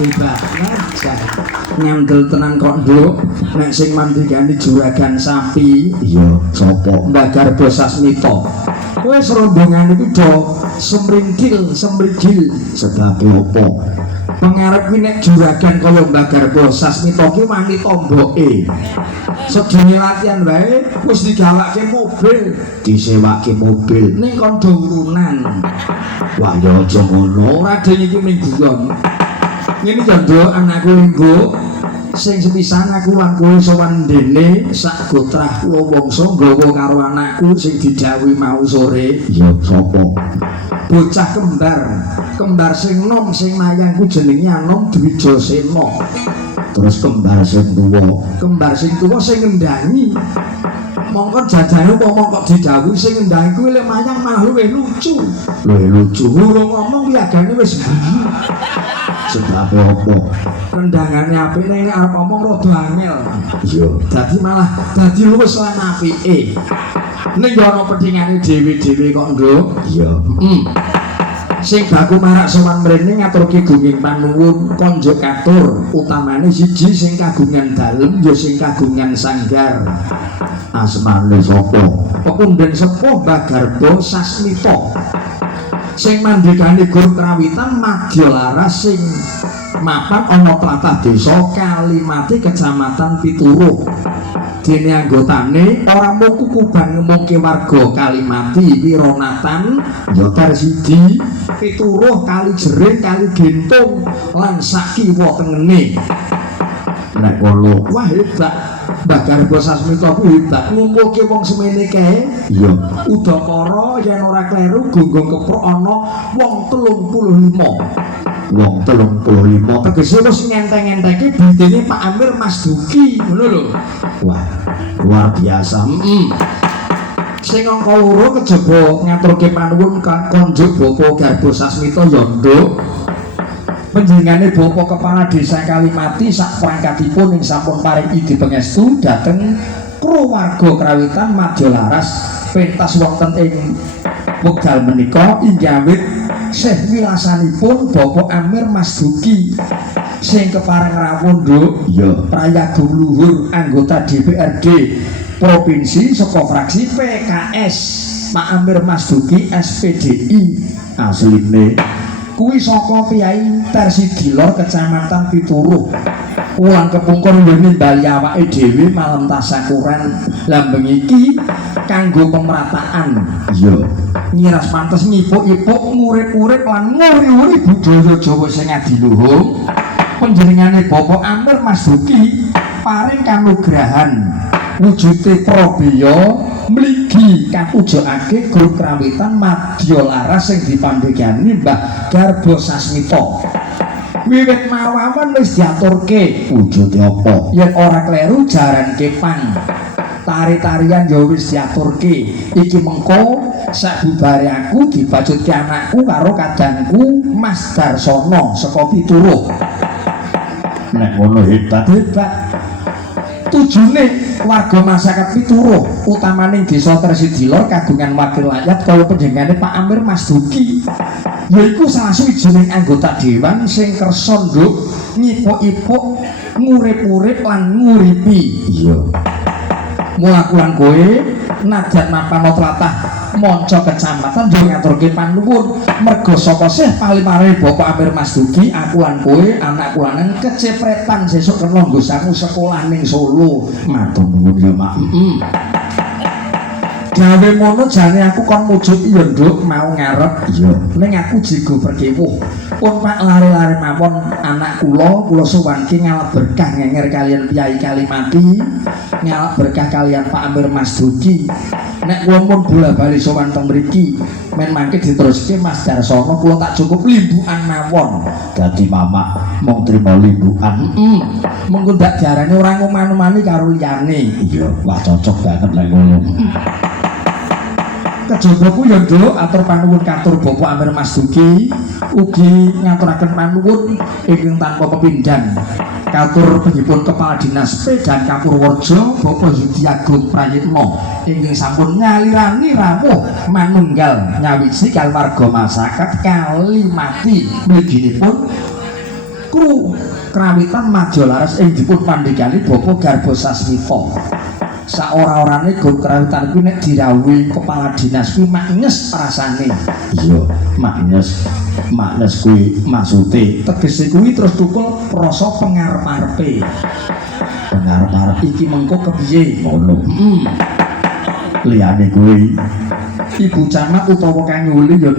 Hebat nyandel tenan kok nduk nek sing mandhegani juragan sapi iya sapa Mbah Garba Sasmita wis rombongan iki do semringgil sebabe apa pengarep ki nek juragan kaya Mbah Garba Sasmita ki wani tomboke sedene latihan wae wis digawake mobil disewake mobil ning kondo urunan wah ya aja ngono ora dene iki ming guyon ngene jando anakku linggo sing sepisan aku lan kowe sowan dene sak gotrah wongso nggawa karo anakku sing didhawuhi mau sore ya sapa bocah kembar sing nom sing mayangku jenenge Anom Dwijasena terus kembar sing tuwa sing ngendangi mongko jajane umpama kok didhawuhi sing ngendangi kuwi lek mayang malah luwih lucu urung ngomong piagane wis guyu sebab apa rendangane apik nek arep omong rada angel iya dadi malah dadi luwes lan apike ning yo ana pedhingane dhewe-dhewe kok nduk iya sing baku marak sowan mrene ngaturke gunging panuwun konjo katur utamane siji sing kagungan dalem ya sing kagungan sanggar asmane sapa pepundhen sepuh Mbah Garba Sasmita sing mandhegani Gur Krawitan Madya Laras sing mapan ana tlatah desa Kalimati Kecamatan Pituruh dene anggotane ora mung kukuban ngemungke warga Kalimati Wironatan Yogar Sidi Pituruh Kali Jering Kali Gentung lan sakiwa tengene nek ngono wah hebat Mbah Garba Sasmita ku hebat ngumpulke wong semene kae iya udakara yen ora kleru gunggung keprok ana wong 35 tegese wis ngenteng-enteke bidene Pak Amir Mas Duki ngono lho wah luar biasa sing angka loro kejaba ngaturke panuwun konjuk Bapak Garba Sasmita ya nduk panjenengane Bapak Kepala Desa Kalimati sak prangkatipun ing sampun paring ide pangestu dhateng kulawarga Krawitan Madya Laras pentas wonten ing wekdal menika inggih awit Syekh wilasanipun Bapak Amir Mas Duki sing kepareng rawuh nduk iya prayaga luhur anggota DPRD provinsi saka fraksi PKS Pak Amir Mas Duki SPDI asline kuwi saka Piyai Tersidilor Kecamatan Pituruh ulang kepungkur ngene bali awake dhewe malam tasakuran lambeng iki kanggo pemerataan iya nyiras pantes nyipuk-ipuk ngurip-urip lan nguri-uri budaya Jawa sing adiluhung panjenengane Bapak Amir Mas Duki paring kanugrahan wujude prabeya mligi kapujokake Gur Krawitan Madya Laras sing dipandhegani Mbah Garba Sasmita wiwit mawawan wis diaturke wujude apa yen ora kleru jaran kepang tari-tarian ya wis diaturke iki mengko sabubare aku dibajutke anakku karo kadangku Mas Darsono saka Pituruh nek ngono hebat tujune warga masyarakat Pituro utamaning desa Tresidilor kagungan wakil rakyat kaya panjenengane Pak Amir Mas Duki yaiku salah sawijining anggota dewan sing kersa nduk ngipuk-ipuk ngurip-urip lan nguripi iya mulakulan kowe najan mapano tlatah monco kecamatan yo ngaturke panuwun merga saka sih palimare Bapak Amir Mas Duki aku lan kowe anak kulanen kecepretan sesuk kena nggosaku sekolah ning Solo matur nuwun ya Mak gawe mono jane aku kon mujud iya nduk mau ngarep iya ning aku jigo berkewuh pun Pak lari-lari mawon anak kula sowanke ngalap berkah ngenger kalian Kyai Kalimati ngalap berkah kalian Pak Amir Mas Duki nek kula pun bola-bali sowan teng mriki men mangke diteruske Mas Darsono kula tak cukup limbukan mawon dadi Mamak mung trima limbukan mengko ndak diarani ora ngomani karo liyane iya wah cocok banget lek ngono kejoboku ya nduk atur panuwun katur Bapak Amir Mas Duki ugi ngaturaken panuwun ingkang tanpa pepindhan katur penghipun Kepala Dinas P dan Kapurwarja Bapak Yudi Agung Prayitno ingkang sampun ngalirani rawuh manunggal nyawiji kali warga masyarakat Kalimati mliginipun kru krawitan Majolaras ing dipun pandhegani Bapak Garbo Sasmita saora-orane gun krawitan kuwi nek dirawuhi kepala dinas kuwi maknyes rasane iya maknes kuwi maksude tegese kuwi terus tukul rasa pengarep-arepe pengarep-arep iki mengko kepiye ngono liyane kuwi Ibu Camat utawa Kang Yuli ya